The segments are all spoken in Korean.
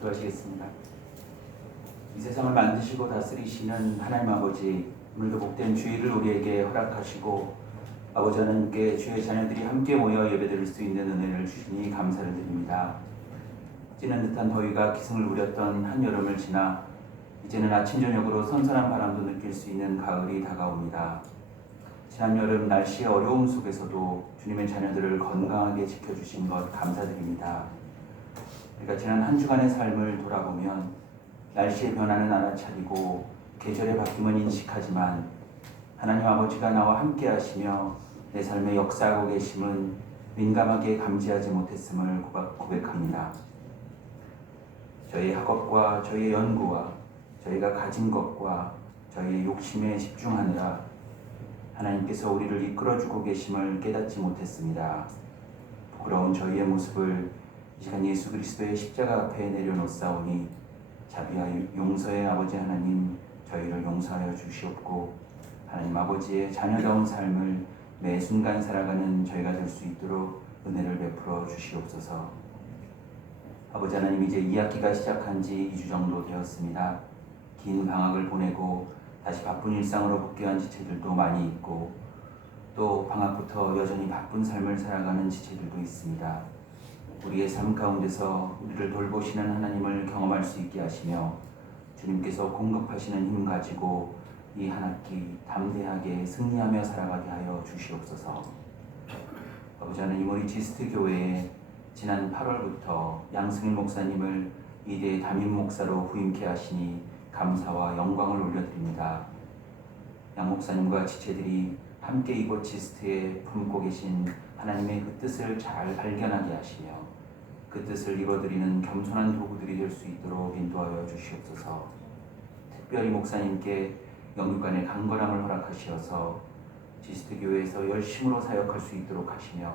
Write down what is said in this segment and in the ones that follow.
기도하시겠습니다. 이 세상을 만드시고 다스리시는 하나님 아버지, 오늘도 복된 주일을 우리에게 허락하시고 아버지 하나님께 주의 자녀들이 함께 모여 예배드릴 수 있는 은혜를 주시니 감사를 드립니다. 찌는 듯한 더위가 기승을 부렸던 한여름을 지나 이제는 아침 저녁으로 선선한 바람도 느낄 수 있는 가을이 다가옵니다. 지난 여름 날씨의 어려움 속에서도 주님의 자녀들을 건강하게 지켜주신 것 감사드립니다. 우리가 지난 한 주간의 삶을 돌아보면 날씨의 변화는 알아차리고 계절의 바뀜은 인식하지만 하나님 아버지가 나와 함께 하시며 내 삶에 역사하고 계심은 민감하게 감지하지 못했음을 고백합니다. 저희의 학업과 저희의 연구와 저희가 가진 것과 저희의 욕심에 집중하느라 하나님께서 우리를 이끌어주고 계심을 깨닫지 못했습니다. 부끄러운 저희의 모습을 이 시간 예수 그리스도의 십자가 앞에 내려놓사오니 자비와 용서의 아버지 하나님, 저희를 용서하여 주시옵고 하나님 아버지의 자녀다운 삶을 매 순간 살아가는 저희가 될 수 있도록 은혜를 베풀어 주시옵소서. 아버지 하나님, 이제 2학기가 시작한 지 2주 정도 되었습니다. 긴 방학을 보내고 다시 바쁜 일상으로 복귀한 지체들도 많이 있고 또 방학부터 여전히 바쁜 삶을 살아가는 지체들도 있습니다. 우리의 삶 가운데서 우리를 돌보시는 하나님을 경험할 수 있게 하시며 주님께서 공급하시는 힘 가지고 이 한 학기 담대하게 승리하며 살아가게 하여 주시옵소서. 아버지 하나님, 우리 지스트 교회에 지난 8월부터 양승일 목사님을 이대 담임 목사로 후임케 하시니 감사와 영광을 올려드립니다. 양 목사님과 지체들이 함께 이곳 지스트에 품고 계신 하나님의 그 뜻을 잘 발견하게 하시며 그 뜻을 이루어드리는 겸손한 도구들이 될 수 있도록 인도하여 주시옵소서. 특별히 목사님께 영육간의 강건함을 허락하시어서 지스트 교회에서 열심으로 사역할 수 있도록 하시며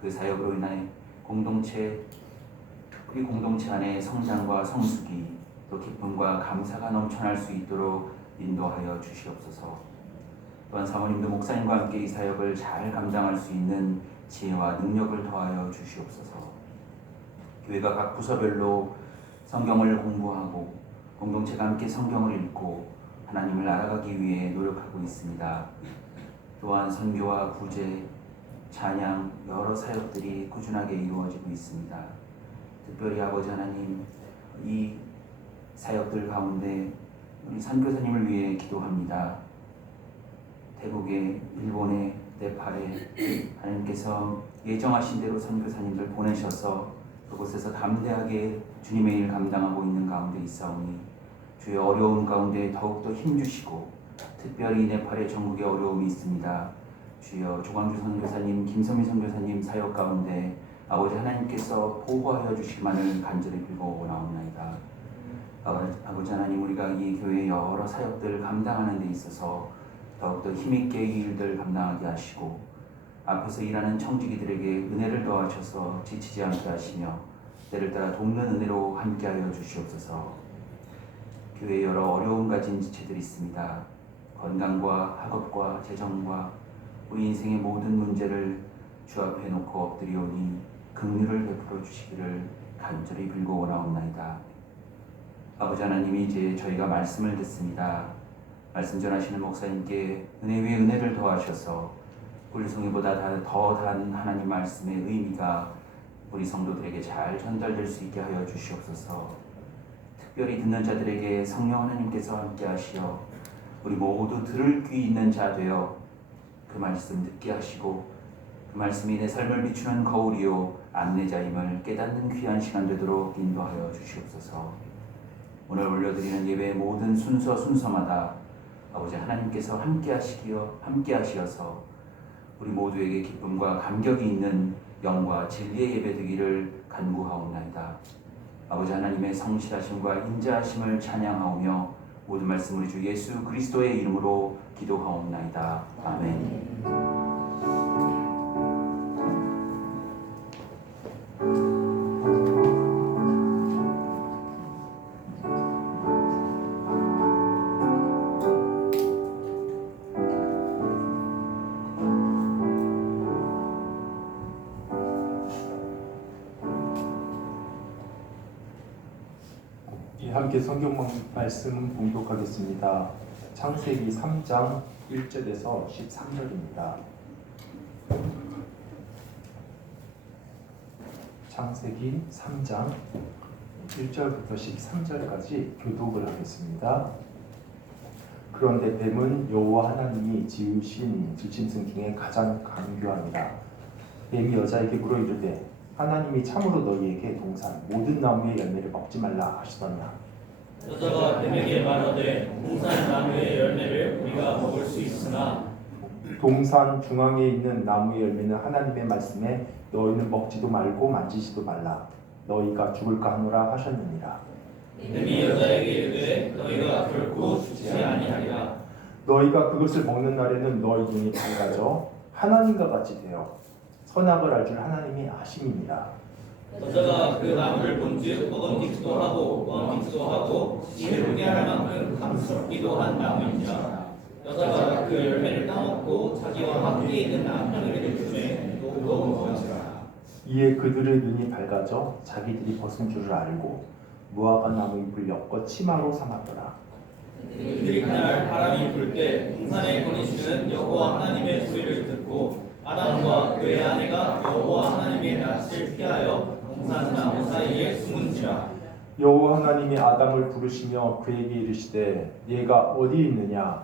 그 사역으로 인해 우리 공동체 안에 성장과 성숙이 또 기쁨과 감사가 넘쳐날 수 있도록 인도하여 주시옵소서. 또한 사모님도 목사님과 함께 이 사역을 잘 감당할 수 있는 지혜와 능력을 더하여 주시옵소서. 교회가 각 부서별로 성경을 공부하고 공동체가 함께 성경을 읽고 하나님을 알아가기 위해 노력하고 있습니다. 또한 선교와 구제, 찬양, 여러 사역들이 꾸준하게 이루어지고 있습니다. 특별히 아버지 하나님, 이 사역들 가운데 우리 선교사님을 위해 기도합니다. 태국에, 일본에, 네팔에 하나님께서 예정하신 대로 선교사님들 보내셔서 그곳에서 담대하게 주님의 일 감당하고 있는 가운데 있사오니 주의 어려움 가운데 더욱더 힘주시고 특별히 네팔의 전국에 어려움이 있습니다. 주여 조광주 선교사님, 김선미 선교사님 사역 가운데 아버지 하나님께서 보호하여 주시기만을 간절히 빌고나옵나이다. 아버지 하나님, 우리가 이 교회의 여러 사역들을 감당하는 데 있어서 더욱더 힘있게 이 일들 감당하게 하시고 앞에서 일하는 청지기들에게 은혜를 더하셔서 지치지 않게 하시며 때를 따라 돕는 은혜로 함께하여 주시옵소서. 교회에 여러 어려움 가진 지체들이 있습니다. 건강과 학업과 재정과 우리 인생의 모든 문제를 주 앞에 놓고 엎드리오니 긍휼을 베풀어 주시기를 간절히 빌고나옵나이다. 아버지 하나님, 이제 저희가 말씀을 듣습니다. 말씀 전하시는 목사님께 은혜 위에 은혜를 더하셔서 불송이보다 더 단 하나님 말씀의 의미가 우리 성도들에게 잘 전달될 수 있게 하여 주시옵소서. 특별히 듣는 자들에게 성령 하나님께서 함께 하시어 우리 모두 들을 귀 있는 자 되어 그 말씀 듣게 하시고 그 말씀이 내 삶을 비추는 거울이요 안내자임을 깨닫는 귀한 시간 되도록 인도하여 주시옵소서. 오늘 올려드리는 예배의 모든 순서마다 아버지 하나님께서 함께 하시어서 우리 모두에게 기쁨과 감격이 있는 영과 진리의 예배 되기를 간구하옵나이다. 아버지 하나님의 성실하심과 인자하심을 찬양하오며 모든 말씀 우리 주 예수 그리스도의 이름으로 기도하옵나이다. 아멘. 함께 성경 말씀 봉독하겠습니다. 창세기 3장 1절에서 13절입니다. 창세기 3장 1절부터 13절까지 교독을 하겠습니다. 그런데 뱀은 여호와 하나님이 지으신 들짐승 중에 가장 강교합니다. 뱀이 여자에게 물어 이르되 하나님이 참으로 너희에게 동산 모든 나무의 열매를 먹지 말라 하시더냐. 여자가 뱀에게 말하되 동산 나무의 열매를 우리가 먹을 수 있으나 동산 중앙에 있는 나무의 열매는 하나님의 말씀에 너희는 먹지도 말고 만지지도 말라 너희가 죽을까 하노라 하셨느니라. 뱀이 여자에게 이르되 너희가 결코 죽지 아니하리라. 너희가 그것을 먹는 날에는 너희 눈이 밝아져 하나님과 같이 되어 선악을 알 줄 하나님이 아심이니라. 여자가 그 나무를 본즉 먹음직도 하고 먹음직도 하고 지혜롭게 할 만큼 감스럽기도 한 나무인지라. 여자가 그 열매를 따먹고 자기와 함께 있는 남편에게 주매 또 먹은지라. 이에 그들의 눈이 밝아져 자기들이 벗은 줄을 알고 무화과 나무 잎을 엮어 치마로 삼았더라. 그들이 그날 바람이 불 때 동산에 거니시는 여호와 하나님의 소리를 듣고 아담과 그의 아내가 여호와 하나님의 낯을 피하여 동산 나무 사이에 숨은지라. 여호와 하나님이 아담을 부르시며 그에게 이르시되 네가 어디 있느냐.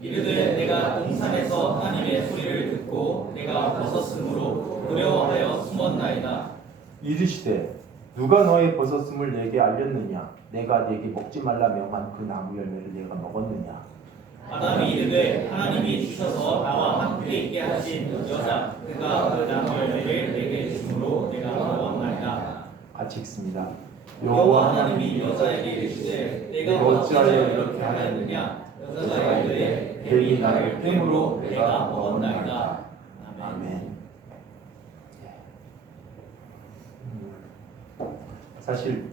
이르되 내가 동산에서 하나님의 소리를 듣고 내가 벗었으므로 두려워하여 숨었나이다. 이르시되 누가 너의 벗었음을 내게 알렸느냐. 내가 네게 먹지 말라 명한 그 나무 열매를 내가 먹었느냐. 아담이 이르되 하나님이 주셔서 나와 함께 있게 하신 여자 그가 그 나무 열매를 내게 주므로 내가 먹었나이다. 같이 읽습니다. 여호와 하나님이 여자에게 이르시되 내가 어찌하여 이렇게 하였느냐. 여자가 이르되 뱀이 나를 뱀으로 내가 먹었나이다. 아멘. 사실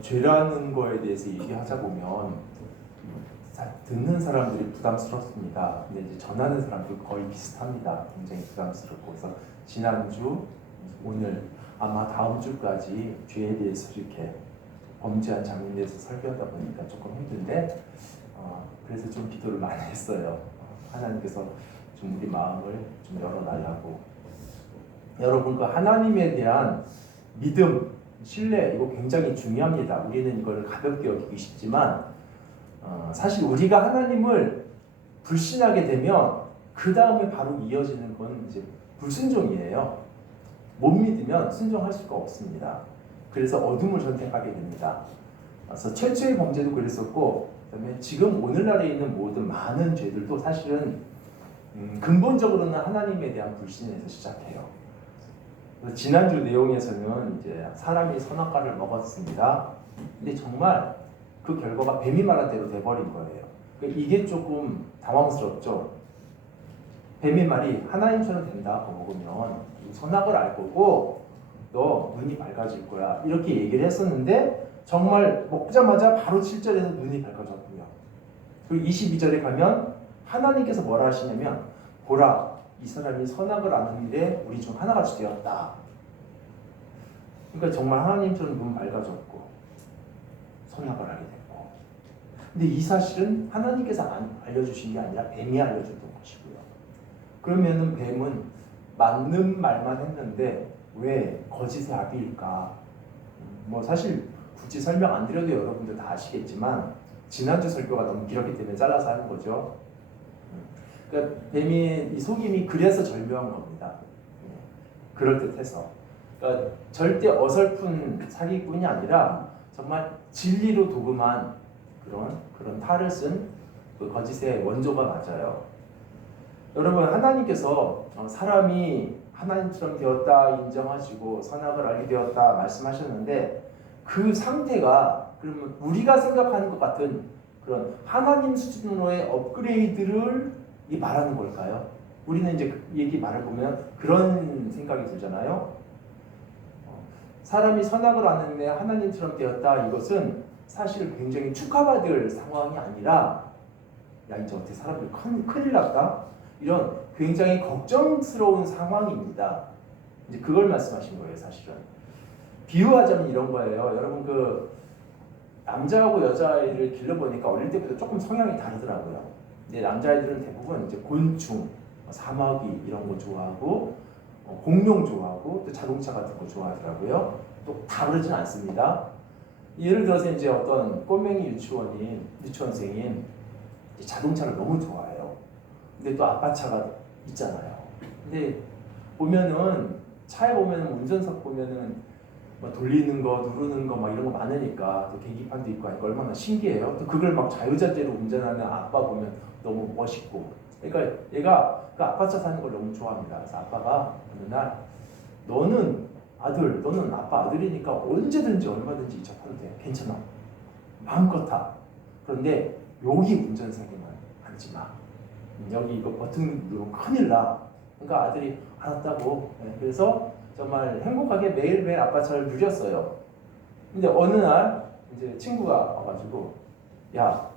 죄라는 거에 대해서 얘기하자 보면 듣는 사람들이 부담스럽습니다. 근데 이제 전하는 사람도 거의 비슷합니다. 굉장히 부담스럽고. 그래서 지난주, 오늘 아마 다음 주까지 죄에 대해서 이렇게 범죄한 장면에 대해서 설교하다 보니까 조금 힘든데 그래서 좀 기도를 많이 했어요. 하나님께서 좀 우리 마음을 좀 열어달라고. 여러분 그 하나님에 대한 믿음, 신뢰 이거 굉장히 중요합니다. 우리는 이걸 가볍게 여기기 쉽지만 사실 우리가 하나님을 불신하게 되면 그 다음에 바로 이어지는 건 이제 불순종이에요. 못 믿으면 순종할 수가 없습니다. 그래서 어둠을 선택하게 됩니다. 그래서 최초의 범죄도 그랬었고, 그다음에 지금 오늘날에 있는 모든 많은 죄들도 사실은 근본적으로는 하나님에 대한 불신에서 시작해요. 그래서 지난주 내용에서는 이제 사람이 선악과를 먹었습니다. 근데 정말 그 결과가 뱀이 말한 대로 돼버린 거예요. 그러니까 이게 조금 당황스럽죠. 뱀의 말이 하나님처럼 된다. 그거 먹으면 선악을 알 거고 너 눈이 밝아질 거야. 이렇게 얘기를 했었는데 정말 먹자마자 바로 7절에서 눈이 밝아졌고요. 그리고 22절에 가면 하나님께서 뭐라 하시냐면 보라 이 사람이 선악을 아는데 우리 중 하나같이 되었다. 그러니까 정말 하나님처럼 눈 밝아졌고 선악을 알게 됐고. 근데 이 사실은 하나님께서 알려주신 게 아니라 뱀이 알려줬던 것이고요. 그러면은 뱀은 맞는 말만 했는데 왜 거짓의 아비일까? 뭐 사실 굳이 설명 안 드려도 여러분들 다 아시겠지만 지난주 설교가 너무 길었기 때문에 잘라서 하는 거죠. 그러니까 뱀이 이 속임이 그래서 절묘한 겁니다. 그럴듯해서. 그러니까 절대 어설픈 사기꾼이 아니라 정말 진리로 도금한 그런 탈을 쓴 그 거짓의 원조가 맞아요. 여러분 하나님께서 사람이 하나님처럼 되었다 인정하시고 선악을 알게 되었다 말씀하셨는데 그 상태가 그러면 우리가 생각하는 것 같은 그런 하나님 수준으로의 업그레이드를 이 말하는 걸까요? 우리는 이제 그 얘기 말을 보면 그런 생각이 들잖아요. 사람이 선악을 아는데 하나님처럼 되었다 이것은 사실 굉장히 축하받을 상황이 아니라 야 이제 어떻게 사람들 큰일 났다? 이런 굉장히 걱정스러운 상황입니다. 이제 그걸 말씀하신 거예요, 사실은. 비유하자면 이런 거예요. 여러분 남자하고 여자아이를 길러보니까 어릴 때부터 조금 성향이 다르더라고요. 근데 남자아이들은 대부분 이제 곤충, 사마귀 이런 거 좋아하고 공룡 좋아하고 또 자동차 같은 거 좋아하더라고요. 또 다 그러진 않습니다. 예를 들어서 이제 어떤 꼬맹이 유치원생인 자동차를 너무 좋아해요. 근데 또 아빠 차가 있잖아요. 근데 보면은 차에 보면은 운전석 보면은 막 돌리는 거, 누르는 거 막 이런 거 많으니까 또 계기판도 있고 하니까 얼마나 신기해요. 또 그걸 막 자유자재로 운전하는 아빠 보면 너무 멋있고. 그러니까 얘가 그 아빠 차 사는 걸 너무 좋아합니다. 그래서 아빠가 어느 날 너는 아빠 아들이니까 언제든지 얼마든지 이 차 타도 돼. 괜찮아. 마음껏 타. 그런데 여기 운전석에만 앉지 마. 여기 이거 버튼 누르면 큰일 나. 그러니까 아들이 알았다고. 그래서 정말 행복하게 매일매일 아빠 차를 누렸어요. 근데 어느 날 이제 친구가 와가지고 야,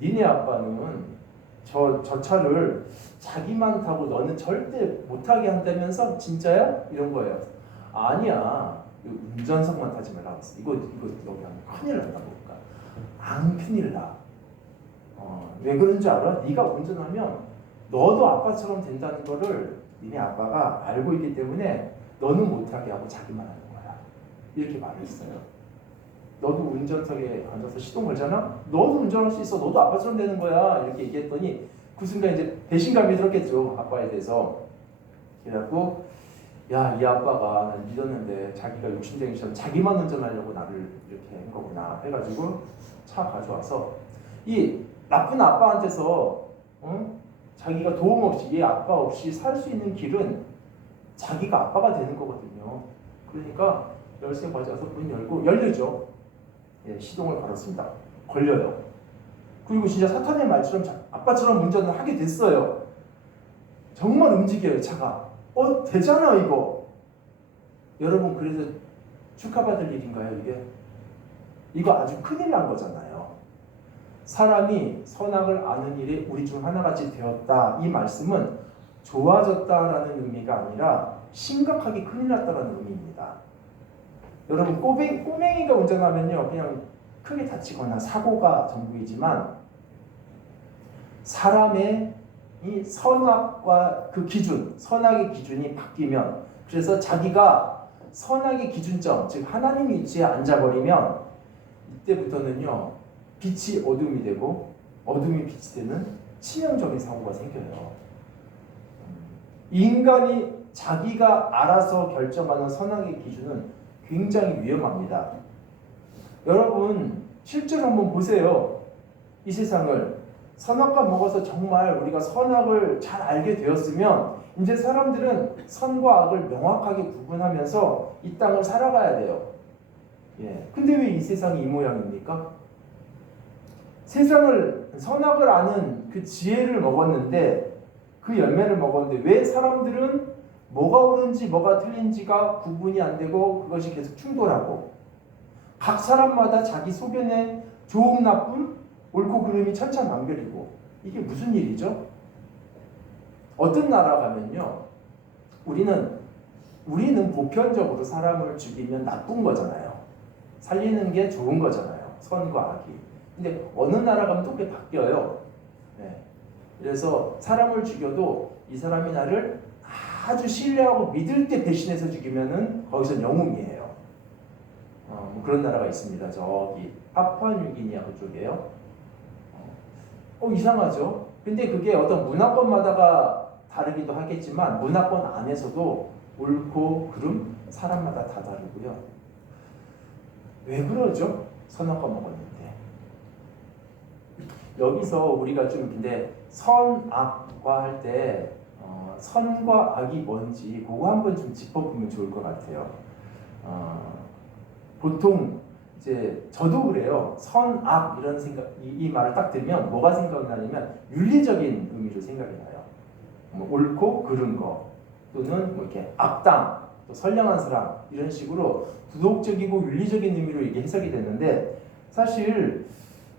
니네 아빠는 저 차를 자기만 타고 너는 절대 못 타게 한다면서 진짜야? 이런 거예요. 아니야. 운전석만 타지 말라고 했어. 이거 여기 하면 큰일 난다고. 그러니까 안 큰일 나. 왜 그런 줄 알아? 네가 운전하면 너도 아빠처럼 된다는 거를 니네 아빠가 알고 있기 때문에 너는 못하게 하고 자기만 하는 거야. 이렇게 말을 했어요. 너도 운전석에 앉아서 시동 걸잖아? 너도 운전할 수 있어. 너도 아빠처럼 되는 거야. 이렇게 얘기했더니 그 순간 이제 배신감이 들었겠죠. 아빠에 대해서. 그래갖고 야, 이 아빠가 난 믿었는데 자기가 욕심쟁이처럼 자기만 운전하려고 나를 이렇게 한 거구나 해가지고 차 가져와서 이 나쁜 아빠한테서 자기가 도움 없이 얘 아빠 없이 살 수 있는 길은 자기가 아빠가 되는 거거든요. 그러니까 열쇠 가져와서 문 열고 열리죠. 예, 시동을 걸었습니다. 걸려요. 그리고 진짜 사탄의 말처럼 아빠처럼 운전을 하게 됐어요. 정말 움직여요, 차가. 되잖아 이거. 여러분 그래서 축하받을 일인가요 이게? 이거 아주 큰일 난 거잖아요. 사람이 선악을 아는 일이 우리 중 하나같이 되었다. 이 말씀은 좋아졌다라는 의미가 아니라 심각하게 큰일 났다라는 의미입니다. 여러분 꼬맹이가 운전하면요 그냥 크게 다치거나 사고가 전부이지만 사람의 이 선악과 그 기준, 선악의 기준이 바뀌면 그래서 자기가 선악의 기준점, 즉 하나님 위치에 앉아버리면 이때부터는요 빛이 어둠이 되고 어둠이 빛이 되는 치명적인 사고가 생겨요. 인간이 자기가 알아서 결정하는 선악의 기준은 굉장히 위험합니다. 여러분 실제로 한번 보세요. 이 세상을 선악과 먹어서 정말 우리가 선악을 잘 알게 되었으면 이제 사람들은 선과 악을 명확하게 구분하면서 이 땅을 살아가야 돼요. 예. 근데 왜 이 세상이 이 모양입니까? 세상을 선악을 아는 그 지혜를 먹었는데 그 열매를 먹었는데 왜 사람들은 뭐가 옳은지 뭐가 틀린지가 구분이 안 되고 그것이 계속 충돌하고 각 사람마다 자기 소견에 좋음 나쁨 옳고 그름이 천차만별이고 이게 무슨 일이죠? 어떤 나라 가면요 우리는 보편적으로 사람을 죽이면 나쁜 거잖아요. 살리는 게 좋은 거잖아요. 선과 악이. 근데 어느 나라 가면 또 그게 바뀌어요. 네. 그래서 사람을 죽여도 이 사람이 나를 아주 신뢰하고 믿을 때 배신해서 죽이면은 거기서 영웅이에요. 뭐 그런 나라가 있습니다. 저기 파푸아뉴기니아 그쪽이에요. 이상하죠? 근데 그게 어떤 문화권마다가 다르기도 하겠지만 문화권 안에서도 옳고 그름 사람마다 다 다르고요. 왜 그러죠? 선악과 먹었는데. 여기서 우리가 좀 근데 선악과 할 때 선과 악이 뭔지 그거 한번 좀 짚어보면 좋을 것 같아요. 보통 이제 저도 그래요. 선악 이런 생각 이 말을 딱 들으면 뭐가 생각이 나냐면 윤리적인 의미로 생각이 나요. 뭐 옳고 그른 거 또는 뭐 이렇게 악당 또 선량한 사람 이런 식으로 도덕적이고 윤리적인 의미로 이게 해석이 됐는데 사실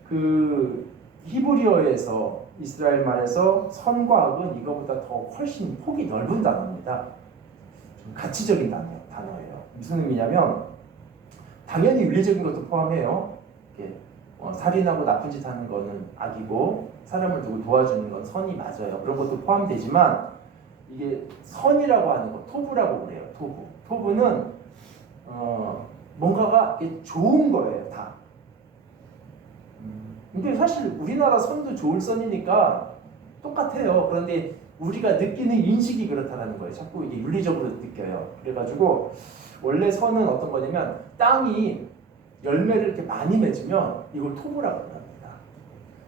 그 히브리어에서 이스라엘 말에서 선과 악은 이거보다 더 훨씬 폭이 넓은 단어입니다. 좀 가치적인 단어예요. 무슨 의미냐면 당연히 윤리적인 것도 포함해요. 이렇게 살인하고 나쁜 짓 하는 거는 악이고 사람을 누구 도와주는 건 선이 맞아요. 그런 것도 포함되지만 이게 선이라고 하는 거, 토부라고 그래요. 토부는 뭔가가 이게 좋은 거예요, 다. 근데 사실 우리나라 선도 좋을 선이니까 똑같아요. 그런데 우리가 느끼는 인식이 그렇다는 거예요. 자꾸 이게 윤리적으로 느껴요. 그래가지고 원래 선은 어떤 거냐면 땅이 열매를 이렇게 많이 맺으면 이걸 토부라고 합니다.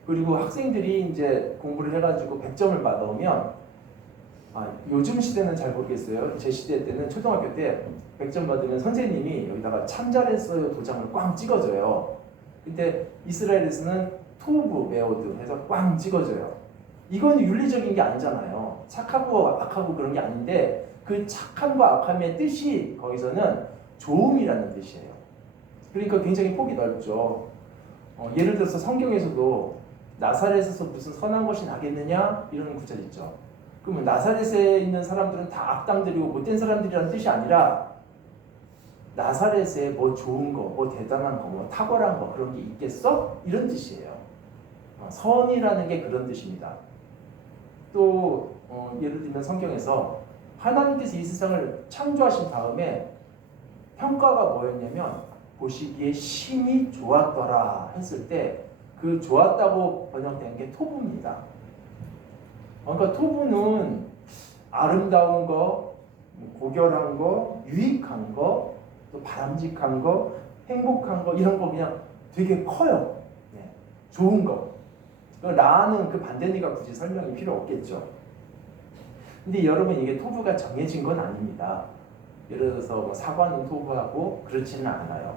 그리고 학생들이 이제 공부를 해가지고 100점을 받아오면 요즘 시대는 잘 모르겠어요. 제 시대 때는 초등학교 때 100점 받으면 선생님이 여기다가 참 잘했어요 도장을 꽝 찍어줘요. 근데 이스라엘에서는 토부 메오드 해서 꽝 찍어줘요. 이건 윤리적인 게 아니잖아요. 착하고 악하고 그런 게 아닌데 그 착함과 악함의 뜻이 거기서는 좋음이라는 뜻이에요. 그러니까 굉장히 폭이 넓죠. 예를 들어서 성경에서도 나사렛에서 무슨 선한 것이 나겠느냐 이런 구절 있죠. 그러면 나사렛에 있는 사람들은 다 악당들이고 못된 사람들이라는 뜻이 아니라 나사렛에 뭐 좋은 거, 뭐 대단한 거, 뭐 탁월한 거 그런 게 있겠어? 이런 뜻이에요. 선이라는 게 그런 뜻입니다. 또 예를 들면 성경에서 하나님께서 이 세상을 창조하신 다음에 평가가 뭐였냐면 보시기에 심히 좋았더라 했을 때 그 좋았다고 번역된 게 토부입니다. 그러니까 토부는 아름다운 거, 고결한 거, 유익한 거, 또 바람직한 거, 행복한 거 이런 거 그냥 되게 커요. 네. 좋은 거. 라는 그 반대니까 굳이 설명이 필요 없겠죠. 근데 여러분 이게 토부가 정해진 건 아닙니다. 예를 들어서 뭐 사과는 토부하고 그렇지는 않아요.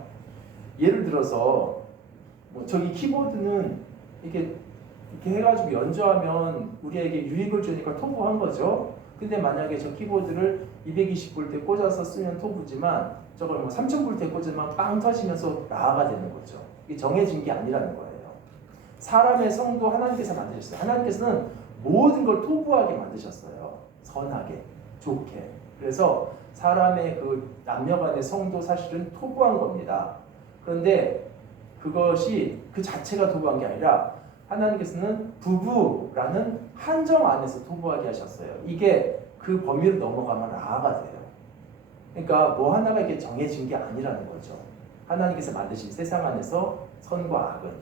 예를 들어서 뭐 저기 키보드는 이렇게 해가지고 연주하면 우리에게 유익을 주니까 토부한 거죠. 근데 만약에 저 키보드를 220V에 꽂아서 쓰면 토부지만 저걸 뭐 3000V에 꽂으면 빵 터지면서 라가 되는 거죠. 이게 정해진 게 아니라는 거예요. 사람의 성도 하나님께서 만드셨어요. 하나님께서는 모든 걸 토부하게 만드셨어요. 선하게, 좋게. 그래서 사람의 그 남녀간의 성도 사실은 토부한 겁니다. 그런데 그것이 그 자체가 토부한 게 아니라 하나님께서는 부부라는 한정 안에서 토부하게 하셨어요. 이게 그 범위를 넘어가면 라가 돼요. 그러니까 뭐 하나가 이게 정해진 게 아니라는 거죠. 하나님께서 만드신 세상 안에서 선과 악은.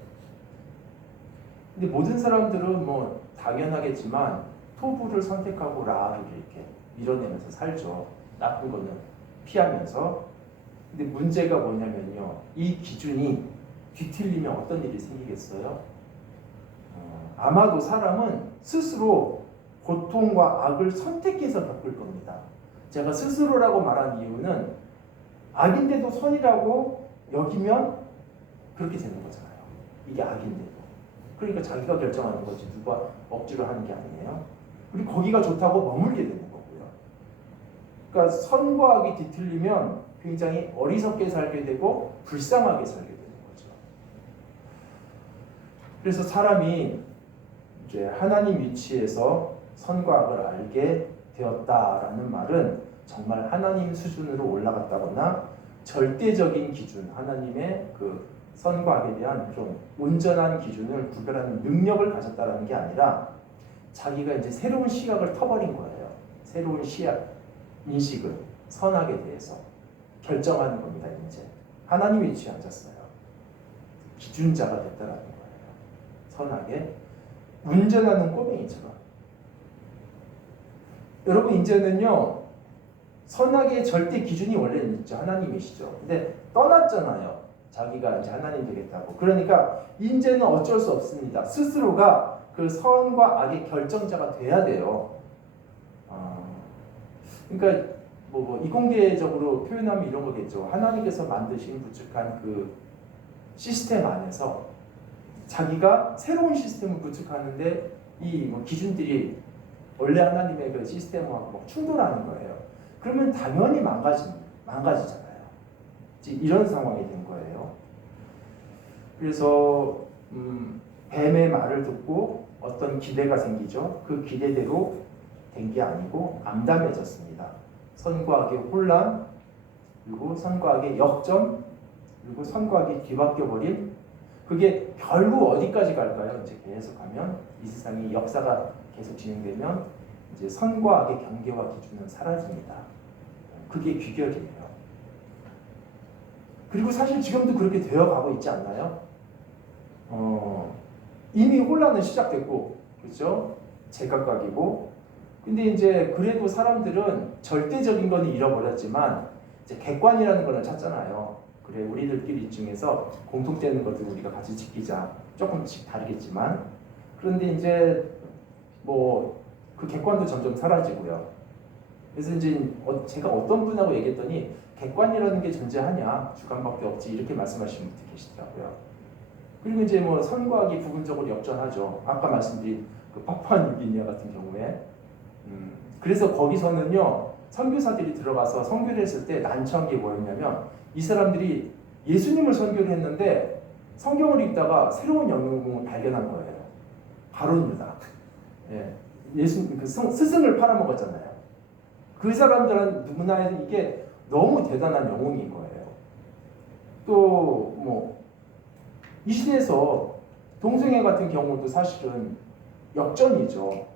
근데 모든 사람들은 뭐 당연하겠지만 토부를 선택하고 라를 이렇게 밀어내면서 살죠. 나쁜 거는 피하면서. 근데 문제가 뭐냐면요. 이 기준이 뒤틀리면 어떤 일이 생기겠어요? 아마도 사람은 스스로 고통과 악을 선택해서 겪을 겁니다. 제가 스스로라고 말한 이유는 악인데도 선이라고 여기면 그렇게 되는 거잖아요. 이게 악인데도. 그러니까 자기가 결정하는 거지 누가 억지로 하는 게 아니에요. 그리고 거기가 좋다고 머물게 되는 거고요. 그러니까 선과 악이 뒤틀리면 굉장히 어리석게 살게 되고 불쌍하게 살게 되는 거죠. 그래서 사람이 이제 하나님 위치에서 선과 악을 알게 되었다라는 말은 정말 하나님 수준으로 올라갔다거나 절대적인 기준, 하나님의 그 선과 악에 대한 좀 온전한 기준을 구별하는 능력을 가졌다라는 게 아니라 자기가 이제 새로운 시각을 터버린 거예요. 새로운 시각, 인식을 선악에 대해서 결정하는 겁니다. 이제 하나님 위치에 앉았어요. 기준자가 됐다라는 거예요. 선악에 운전하는 꼬맹이처럼. 여러분 이제는요 선악의 절대 기준이 원래는 있죠. 하나님이시죠. 근데 떠났잖아요. 자기가 이제 하나님 되겠다고. 그러니까 이제는 어쩔 수 없습니다. 스스로가 그 선과 악의 결정자가 돼야 돼요. 그러니까 뭐 이공계적으로 표현하면 이런 거겠죠. 하나님께서 만드신 구축한 그 시스템 안에서 자기가 새로운 시스템을 구축하는데 이 뭐 기준들이 원래 하나님의 그 시스템하고 막 충돌하는 거예요. 그러면 당연히 망가지잖아요. 이런 상황이 된 거예요. 그래서 뱀의 말을 듣고 어떤 기대가 생기죠. 그 기대대로 된 게 아니고 암담해졌습니다. 선과 악의 혼란, 그리고 선과 악의 역전, 그리고 선과 악이 뒤바뀌어 버린 그게 결국 어디까지 갈까요? 이제 계속 가면 이 세상이 역사가 계속 진행되면 이제 선과 악의 경계와 기준은 사라집니다. 그게 귀결이에요. 그리고 사실 지금도 그렇게 되어가고 있지 않나요? 이미 혼란은 시작됐고, 그렇죠? 제각각이고. 근데 이제 그래도 사람들은 절대적인 건 잃어버렸지만 이제 객관이라는 걸 찾잖아요. 그래, 우리들끼리 중에서 공통되는 것들 우리가 같이 지키자. 조금씩 다르겠지만. 그런데 이제 뭐 그 객관도 점점 사라지고요. 그래서 이제 제가 어떤 분하고 얘기했더니 객관이라는 게 존재하냐? 주관밖에 없지. 이렇게 말씀하시는 분도 계시더라고요. 그리고 이제 뭐 선과 악이 부분적으로 역전하죠. 아까 말씀드린 그 파푸아뉴기니아 같은 경우에. 그래서 거기서는요, 선교사들이 들어가서 선교를 했을 때 난처한 게 뭐였냐면 이 사람들이 예수님을 선교를 했는데 성경을 읽다가 새로운 영역을 발견한 거예요. 바론 유다. 예. 예수님 그 스승을 팔아먹었잖아요. 그 사람들은 누구나 이게 너무 대단한 영웅인 거예요. 또 뭐 이 시대에서 동성애 같은 경우도 사실은 역전이죠.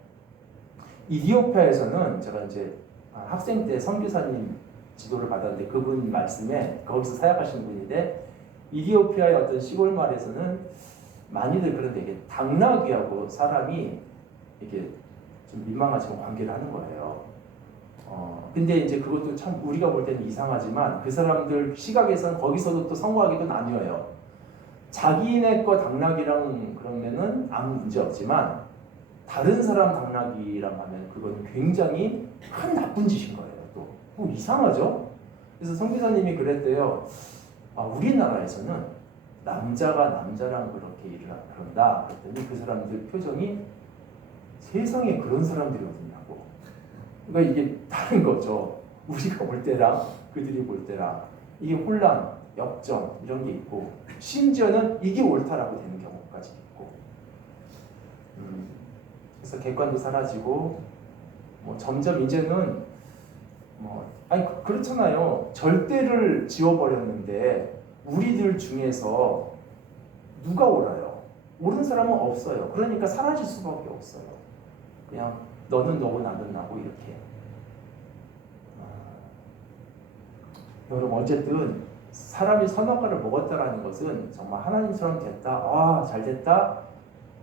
이디오피아에서는 제가 이제 학생 때 선교사님 지도를 받았는데 그분 말씀에 거기서 사역하시는 분인데 이디오피아의 어떤 시골 마을에서는 많이들 그런데 이게 당나귀하고 사람이 이렇게 좀 민망하지만 관계를 하는 거예요. 근데 이제 그것도 참 우리가 볼 때는 이상하지만 그 사람들 시각에서는 거기서도 또 성공하기도 나뉘어요. 자기네 거 당나귀랑 그러면은 아무 문제 없지만 다른 사람 당나귀랑 하면 그건 굉장히 큰 나쁜 짓인 거예요. 또 뭐 이상하죠? 그래서 선교사님이 그랬대요. 우리나라에서는 남자가 남자랑 그렇게 일을 그런다. 그랬더니 그 사람들 표정이 세상에 그런 사람들이 어딨냐고. 그러니까 이게 다른 거죠. 우리가 볼 때랑 그들이 볼 때랑 이게 혼란, 역전 이런 게 있고 심지어는 이게 옳다라고 되는 경우까지 있고. 그래서 객관도 사라지고 뭐 점점 이제는 그렇잖아요. 절대를 지워버렸는데 우리들 중에서 누가 옳아요? 옳은 사람은 없어요. 그러니까 사라질 수밖에 없어요. 그냥 너는 너고 나는 나고 이렇게. 여러분 어쨌든 사람이 선악과를 먹었다라는 것은 정말 하나님처럼 됐다. 잘 됐다.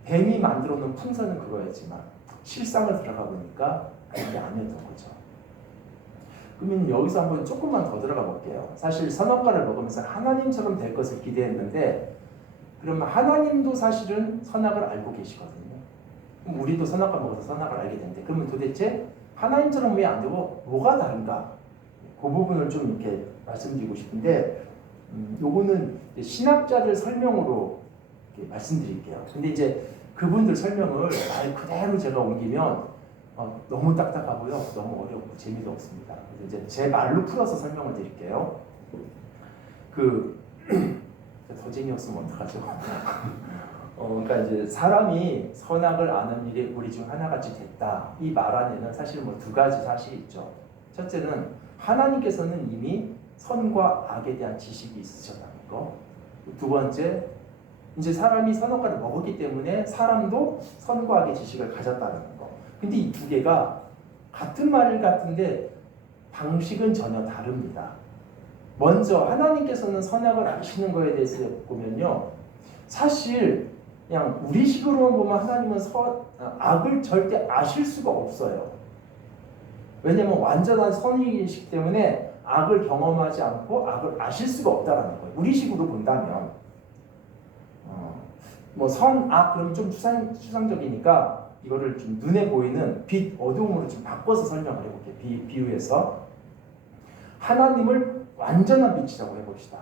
뱀이 만들어 놓은 풍선은 그거였지만 실상을 들어가 보니까 그게 아니었던 거죠. 그러면 여기서 한번 조금만 더 들어가 볼게요. 사실 선악과를 먹으면서 하나님처럼 될 것을 기대했는데 그러면 하나님도 사실은 선악을 알고 계시거든요. 그럼 우리도 선악과 먹어서 선악을 알게 되는데 그러면 도대체 하나님처럼 왜 안 되고 뭐가 다른가? 그 부분을 좀 이렇게 말씀드리고 싶은데 요거는 신학자들 설명으로 이렇게 말씀드릴게요. 근데 이제 그분들 설명을 말 그대로 제가 옮기면 너무 딱딱하고요. 너무 어렵고 재미도 없습니다. 그래서 이제 제 말로 풀어서 설명을 드릴게요. 더 재미없으면 어떡하죠? 그러니까 이제 사람이 선악을 아는 일이 우리 중 하나같이 됐다. 이 말 안에는 사실 뭐 두 가지 사실이 있죠. 첫째는 하나님께서는 이미 선과 악에 대한 지식이 있으셨다는 거. 두 번째, 이제 사람이 선악과를 먹었기 때문에 사람도 선과 악의 지식을 가졌다는 거. 근데 이 두 개가 같은 말 같은데 방식은 전혀 다릅니다. 먼저 하나님께서는 선악을 아시는 거에 대해서 보면요. 사실 그냥 우리식으로 보면 하나님은 악을 절대 아실 수가 없어요. 왜냐하면 완전한 선이시기 때문에 악을 경험하지 않고 악을 아실 수가 없다는 거예요. 우리식으로 본다면 뭐 선, 악 그러면 좀 추상적이니까 이거를 좀 눈에 보이는 빛, 어두움으로 좀 바꿔서 설명을 해볼게요. 비유해서 하나님을 완전한 빛이라고 해봅시다.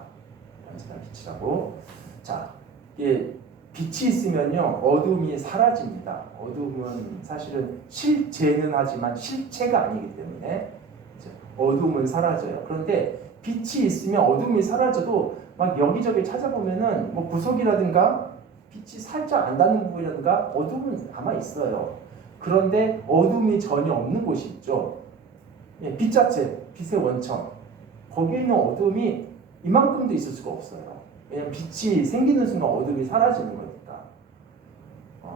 완전한 빛이라고. 자, 이게 빛이 있으면요 어둠이 사라집니다. 어둠은 사실은 실제는 하지만 실체가 아니기 때문에 어둠은 사라져요. 그런데 빛이 있으면 어둠이 사라져도 막 여기저기 찾아보면은 뭐 구석이라든가 빛이 살짝 안 닿는 부분이라든가 어둠은 남아 있어요. 그런데 어둠이 전혀 없는 곳이 있죠. 빛 자체, 빛의 원천. 거기에 있는 어둠이 이만큼도 있을 수가 없어요. 왜냐하면 빛이 생기는 순간 어둠이 사라지는 거니까.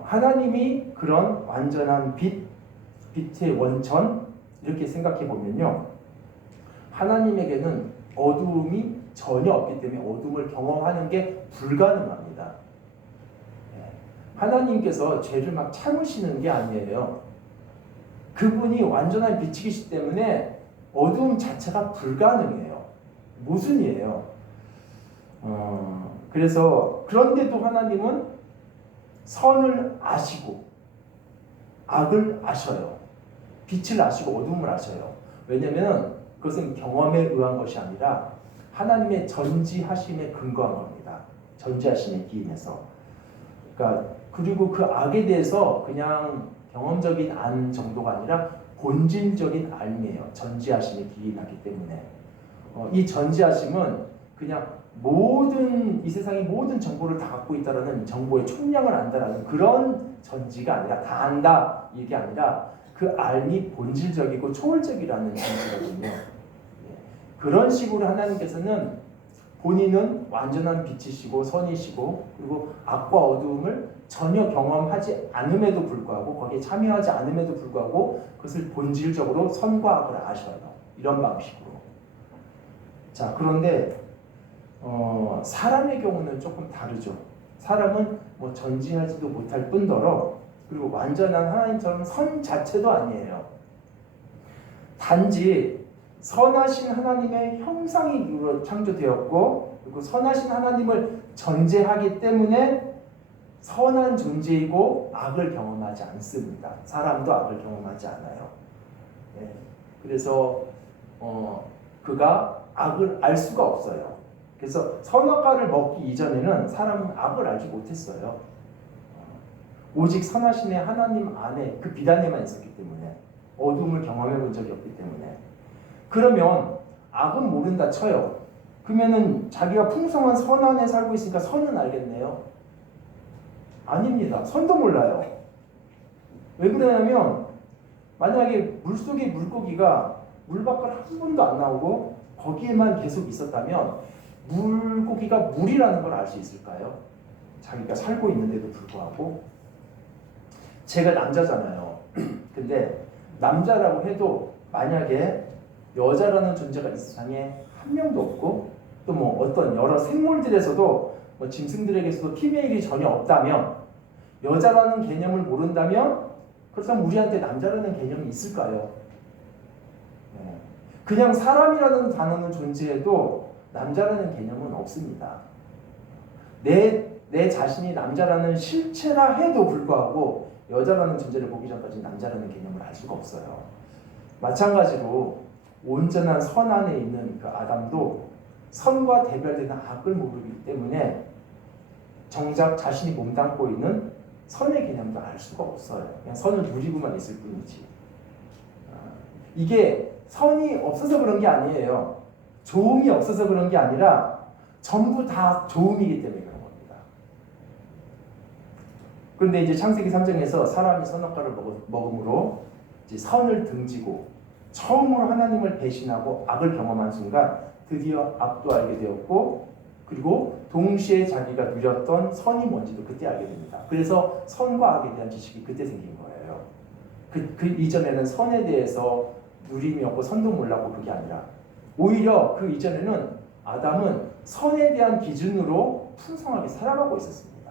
하나님이 그런 완전한 빛의 원천 이렇게 생각해 보면요. 하나님에게는 어두움이 전혀 없기 때문에 어둠을 경험하는 게 불가능합니다. 하나님께서 죄를 막 참으시는 게 아니에요. 그분이 완전한 빛이시기 때문에 어두움 자체가 불가능해요. 모순이에요. 그래서 그런데도 하나님은 선을 아시고 악을 아셔요. 빛을 아시고 어둠을 아셔요. 왜냐하면 그것은 경험에 의한 것이 아니라 하나님의 전지하심에 근거한 겁니다. 전지하심의 기인에서. 그러니까 그리고 그 악에 대해서 그냥 경험적인 안 정도가 아니라 본질적인 알미예요. 전지하심에 기인하기 때문에. 이 전지하심은 그냥 이 세상의 모든 정보를 다 갖고 있다라는 정보의 총량을 안다라는 그런 전지가 아니라 다 안다 이게 아니라 그 알미 본질적이고 초월적이라는 전지거든요. 그런 식으로 하나님께서는 본인은 완전한 빛이시고 선이시고 그리고 악과 어두움을 전혀 경험하지 않음에도 불구하고 거기에 참여하지 않음에도 불구하고 그것을 본질적으로 선과 악을 아셔요. 이런 방식으로. 자, 그런데 사람의 경우는 조금 다르죠. 사람은 뭐 전지하지도 못할 뿐더러 그리고 완전한 하나님처럼 선 자체도 아니에요. 단지 선하신 하나님의 형상으로 창조되었고 그리고 선하신 하나님을 전제하기 때문에 선한 존재이고 악을 경험하지 않습니다. 사람도 악을 경험하지 않아요. 그래서 그가 악을 알 수가 없어요. 그래서 선악과를 먹기 이전에는 사람은 악을 알지 못했어요. 오직 선하신 하나님 안에 그 빛 안에만 있었기 때문에 어둠을 경험해 본 적이 없기 때문에. 그러면 악은 모른다 쳐요. 그러면은 자기가 풍성한 선 안에 살고 있으니까 선은 알겠네요. 아닙니다. 선도 몰라요. 왜 그러냐면 만약에 물속의 물고기가 물 밖을 한 번도 안 나오고 거기에만 계속 있었다면 물고기가 물이라는 걸 알 수 있을까요? 자기가 살고 있는데도 불구하고. 제가 남자잖아요. 근데 남자라고 해도 만약에 여자라는 존재가 이 세상에 한 명도 없고 또 뭐 어떤 여러 생물들에서도 뭐 짐승들에게서도 피메일이 전혀 없다면 여자라는 개념을 모른다면 그렇다면 우리한테 남자라는 개념이 있을까요? 그냥 사람이라는 단어는 존재해도 남자라는 개념은 없습니다. 내 자신이 남자라는 실체라 해도 불구하고 여자라는 존재를 보기 전까지 남자라는 개념을 알 수가 없어요. 마찬가지로 온전한 선 안에 있는 그 아담도 선과 대별되는 악을 모르기 때문에 정작 자신이 몸담고 있는 선의 개념도 알 수가 없어요. 그냥 선을 누리고만 있을 뿐이지. 이게 선이 없어서 그런 게 아니에요. 좋음이 없어서 그런 게 아니라 전부 다 좋음이기 때문에 그런 겁니다. 그런데 이제 창세기 3장에서 사람이 선악과를 먹음으로 이제 선을 등지고 처음으로 하나님을 배신하고 악을 경험한 순간 드디어 악도 알게 되었고 그리고 동시에 자기가 누렸던 선이 뭔지도 그때 알게 됩니다. 그래서 선과 악에 대한 지식이 그때 생긴 거예요. 그 이전에는 선에 대해서 누림이 없고 선도 몰랐고 그게 아니라 오히려 그 이전에는 아담은 선에 대한 기준으로 풍성하게 살아가고 있었습니다.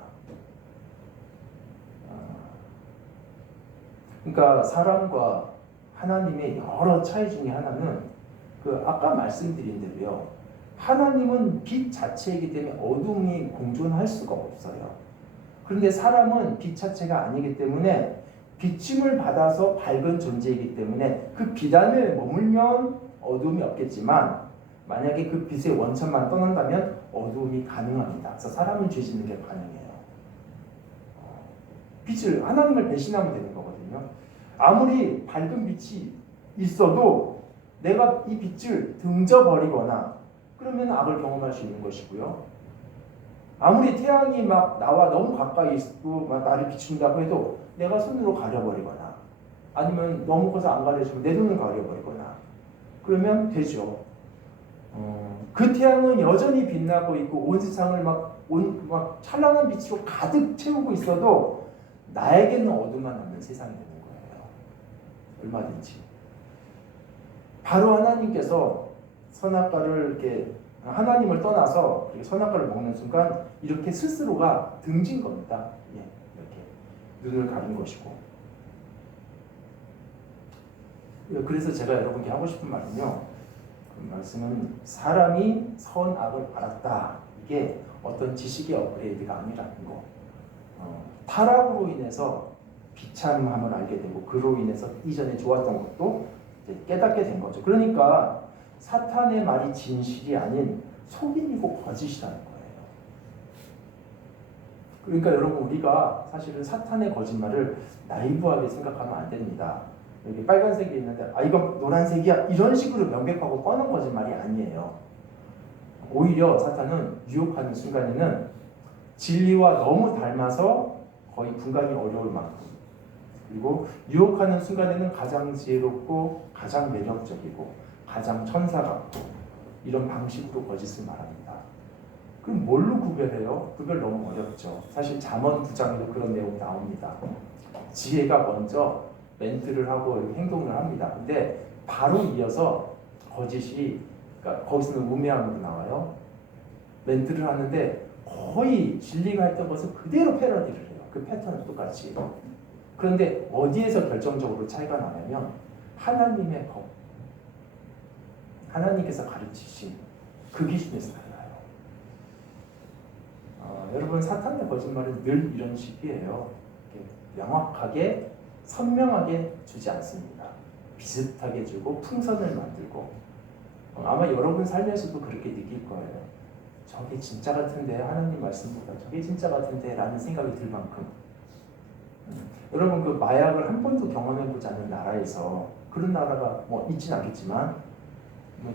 그러니까 사람과 하나님의 여러 차이 중에 하나는 그 아까 말씀드린 대로요. 하나님은 빛 자체이기 때문에 어둠이 공존할 수가 없어요. 그런데 사람은 빛 자체가 아니기 때문에 비침을 받아서 밝은 존재이기 때문에 그 빛 안에 머물면 어둠이 없겠지만 만약에 그 빛의 원천만 떠난다면 어둠이 가능합니다. 그래서 사람은 죄 짓는 게 가능해요. 빛을 하나님을 배신하면 되는 거거든요. 아무리 밝은 빛이 있어도 내가 이 빛을 등져버리거나 그러면 악을 경험할 수 있는 것이고요. 아무리 태양이 막 나와 너무 가까이 있고 막 나를 비춘다고 해도 내가 손으로 가려버리거나 아니면 너무 커서 안 가려주면 내 눈을 가려버리거나 그러면 되죠. 그 태양은 여전히 빛나고 있고 온 세상을 막 찬란한 빛으로 가득 채우고 있어도 나에게는 어둠만 남는 세상이 되는 거예요. 얼마든지. 바로 하나님께서 선악과를 이렇게 하나님을 떠나서 선악과를 먹는 순간 이렇게 스스로가 등진 겁니다. 예, 이렇게 눈을 가린 것이고. 그래서 제가 여러분께 하고 싶은 말은요. 그 말씀은 사람이 선악을 알았다. 이게 어떤 지식의 업그레이드가 아니라는 거. 타락으로 인해서 비참함을 알게 되고 그로 인해서 이전에 좋았던 것도 이제 깨닫게 된 거죠. 그러니까 사탄의 말이 진실이 아닌 속임이고 거짓이라는 거예요. 그러니까 여러분 우리가 사실은 사탄의 거짓말을 나이브하게 생각하면 안 됩니다. 여기 빨간색이 있는데 이건 노란색이야 이런 식으로 명백하고 뻔한 거짓말이 아니에요. 오히려 사탄은 유혹하는 순간에는 진리와 너무 닮아서 거의 분간이 어려울 만큼, 그리고 유혹하는 순간에는 가장 지혜롭고 가장 매력적이고 가장 천사 같고 이런 방식으로 거짓을 말합니다. 그럼 뭘로 구별해요? 구별 너무 어렵죠. 사실 잠언 9장에도 그런 내용 나옵니다. 지혜가 먼저 멘트를 하고 행동을 합니다. 근데 바로 이어서 거짓이, 그러니까 거기서는 우매함으로 나와요. 멘트를 하는데 거의 진리가 했던 것을 그대로 패러디를 해요. 그 패턴은 똑같이. 그런데 어디에서 결정적으로 차이가 나냐면 하나님의 법, 하나님께서 가르치신 그 기준에서 달라요. 여러분 사탄의 거짓말은 늘 이런 식이에요. 명확하게 선명하게 주지 않습니다. 비슷하게 주고 풍선을 만들고, 아마 여러분 삶에서도 그렇게 느낄 거예요. 저게 진짜 같은데, 하나님 말씀보다 저게 진짜 같은데 라는 생각이 들 만큼. 여러분 그 마약을 한 번도 경험해보지 않은 나라에서, 그런 나라가 뭐 있진 않겠지만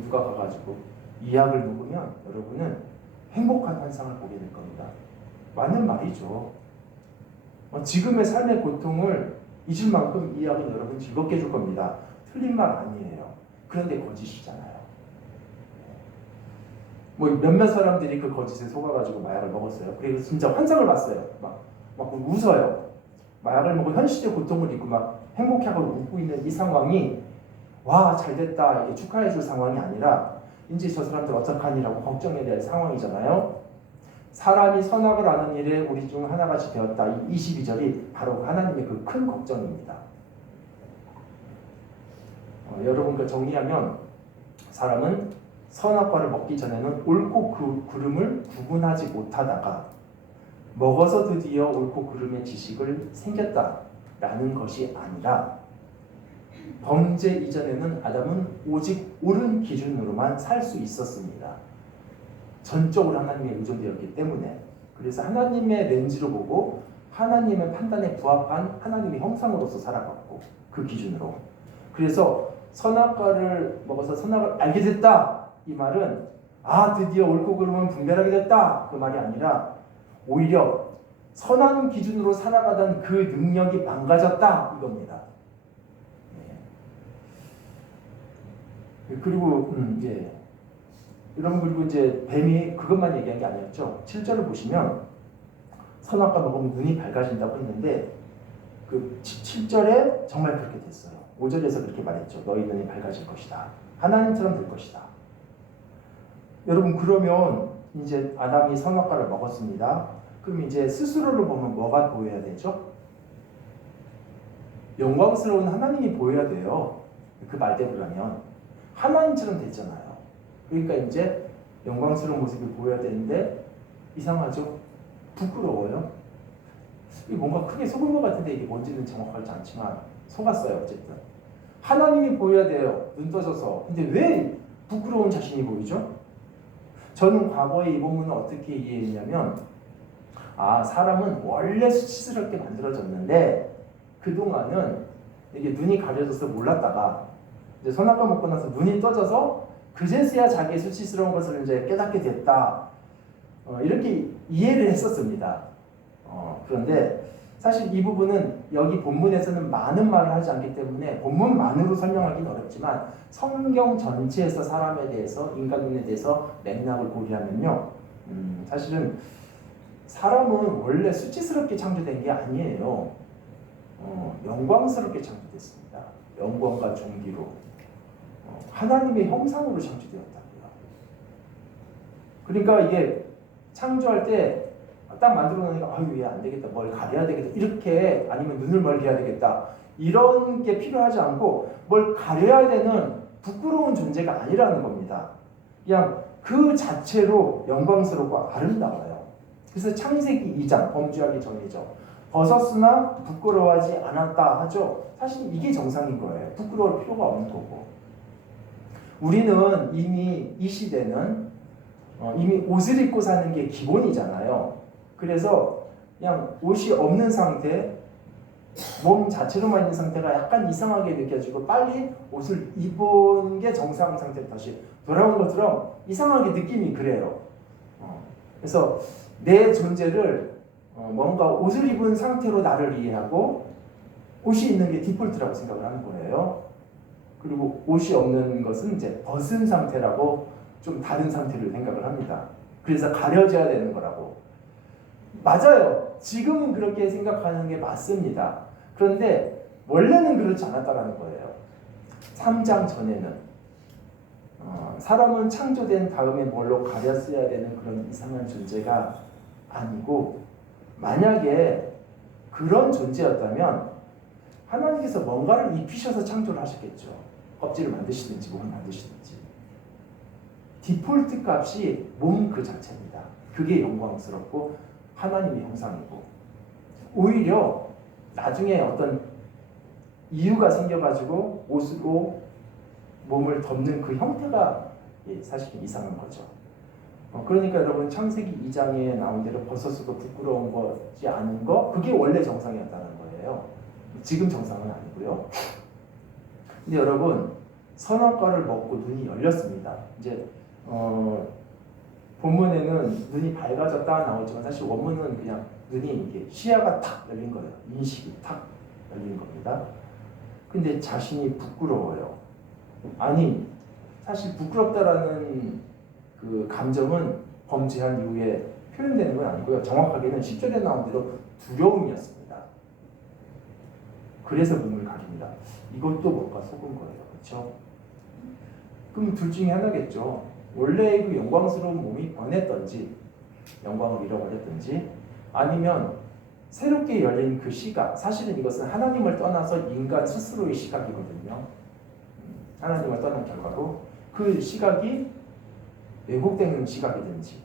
누가 가가지고 이 약을 먹으면 여러분은 행복한 환상을 보게 될 겁니다. 맞는 말이죠. 지금의 삶의 고통을 잊을 만큼 이 약은 여러분 즐겁게 해줄 겁니다. 틀린 말 아니에요. 그런데 거짓이잖아요. 뭐 몇몇 사람들이 그 거짓에 속아가지고 마약을 먹었어요. 그리고 진짜 환상을 봤어요. 막 웃어요. 마약을 먹고 현실의 고통을 잊고 막 행복하고 웃고 있는 이 상황이 와 잘됐다 이렇게 축하해줄 상황이 아니라 이제 저 사람들 어떡하니라고 걱정해야 될 상황이잖아요. 사람이 선악을 아는 일에 우리 중 하나같이 되었다. 이 22절이 바로 하나님의 그 큰 걱정입니다. 여러분 그 정리하면 사람은 선악과를 먹기 전에는 옳고 그름을 구분하지 못하다가 먹어서 드디어 옳고 그름의 지식을 생겼다라는 것이 아니라 범죄 이전에는 아담은 오직 옳은 기준으로만 살 수 있었습니다. 전적으로 하나님에 의존되었기 때문에. 그래서 하나님의 렌즈로 보고 하나님의 판단에 부합한 하나님의 형상으로서 살아갔고 그 기준으로. 그래서 선악과를 먹어서 선악을 알게 됐다 이 말은 드디어 옳고 그름은 분별하게 됐다 그 말이 아니라 오히려 선한 기준으로 살아가던 그 능력이 망가졌다 이겁니다. 그리고 여러분 그리고 이제 뱀이 그것만 얘기한 게 아니었죠. 7절을 보시면 선악과 먹으면 눈이 밝아진다고 했는데 그 7절에 정말 그렇게 됐어요. 5절에서 그렇게 말했죠. 너희 눈이 밝아질 것이다. 하나님처럼 될 것이다. 여러분 그러면 이제 아담이 선악과를 먹었습니다. 그럼 이제 스스로를 보면 뭐가 보여야 되죠? 영광스러운 하나님이 보여야 돼요. 그 말대로라면 하나님처럼 됐잖아요. 그러니까 이제 영광스러운 모습이 보여야 되는데 이상하죠? 부끄러워요. 이게 뭔가 크게 속은 것 같은데 이게 뭔지는 정확하지 않지만 속았어요. 어쨌든 하나님이 보여야 돼요. 눈 떠져서. 근데 왜 부끄러운 자신이 보이죠? 저는 과거에 이 본문을 어떻게 이해했냐면 사람은 원래 수치스럽게 만들어졌는데 그동안은 이게 눈이 가려져서 몰랐다가 이제 선악과 먹고 나서 눈이 떠져서 그제서야 자기의 수치스러운 것을 이제 깨닫게 됐다. 이렇게 이해를 했었습니다. 그런데 사실 이 부분은 여기 본문에서는 많은 말을 하지 않기 때문에 본문만으로 설명하기는 어렵지만 성경 전체에서 사람에 대해서 인간에 대해서 맥락을 고려하면요, 사실은 사람은 원래 수치스럽게 창조된 게 아니에요. 영광스럽게 창조됐습니다. 영광과 존귀로 하나님의 형상으로 창조되었다고요. 그러니까 이게 창조할 때 딱 만들어 놓으니까 아유 얘 안 되겠다, 뭘 가려야 되겠다, 이렇게, 아니면 눈을 멀게 해야 되겠다, 이런 게 필요하지 않고 뭘 가려야 되는 부끄러운 존재가 아니라는 겁니다. 그냥 그 자체로 영광스럽고 아름다워요. 그래서 창세기 2장, 범죄하기 전이죠. 벗었으나 부끄러워하지 않았다 하죠. 사실 이게 정상인 거예요. 부끄러울 필요가 없는 거고. 우리는 이미 이 시대는 이미 옷을 입고 사는 게 기본이잖아요. 그래서 그냥 옷이 없는 상태, 몸 자체로만 있는 상태가 약간 이상하게 느껴지고 빨리 옷을 입은 게 정상 상태로 다시 돌아온 것처럼 이상하게 느낌이 그래요. 그래서 내 존재를 뭔가 옷을 입은 상태로 나를 이해하고 옷이 있는 게 디폴트라고 생각을 하는 거예요. 그리고 옷이 없는 것은 이제 벗은 상태라고 좀 다른 상태를 생각을 합니다. 그래서 가려져야 되는 거라고. 맞아요. 지금은 그렇게 생각하는 게 맞습니다. 그런데 원래는 그렇지 않았다라는 거예요. 3장 전에는 사람은 창조된 다음에 뭘로 가렸어야 되는 그런 이상한 존재가 아니고, 만약에 그런 존재였다면 하나님께서 뭔가를 입히셔서 창조를 하셨겠죠. 껍질을 만드시든지 몸을 만드시든지. 디폴트 값이 몸 그 자체입니다. 그게 영광스럽고 하나님의 형상이고, 오히려 나중에 어떤 이유가 생겨가지고 옷으로 몸을 덮는 그 형태가 사실 이상한 거죠. 그러니까 여러분 창세기 2장에 나온 대로 벗었어도 부끄러운 거지 않은 거, 그게 원래 정상이었다는 거예요. 지금 정상은 아니고요. 근데 여러분 선악과를 먹고 눈이 열렸습니다. 이제 본문에는 눈이 밝아졌다 나오지만 사실 원문은 그냥 눈이 이게 시야가 탁 열린 거예요. 인식이 탁 열린 겁니다. 근데 자신이 부끄러워요. 아니 사실 부끄럽다라는 그 감정은 범죄한 이후에 표현되는 건 아니고요. 정확하게는 10절에 나온 대로 두려움이었습니다. 그래서 눈을 가립니다. 이것도 뭔가 속은 거예요. 그렇죠? 그럼 둘 중에 하나겠죠. 원래 그 영광스러운 몸이 변했던지 영광을 잃어버렸던지, 아니면 새롭게 열린 그 시각, 사실은 이것은 하나님을 떠나서 인간 스스로의 시각이거든요. 하나님을 떠난 결과로 그 시각이 왜곡되는 시각이든지,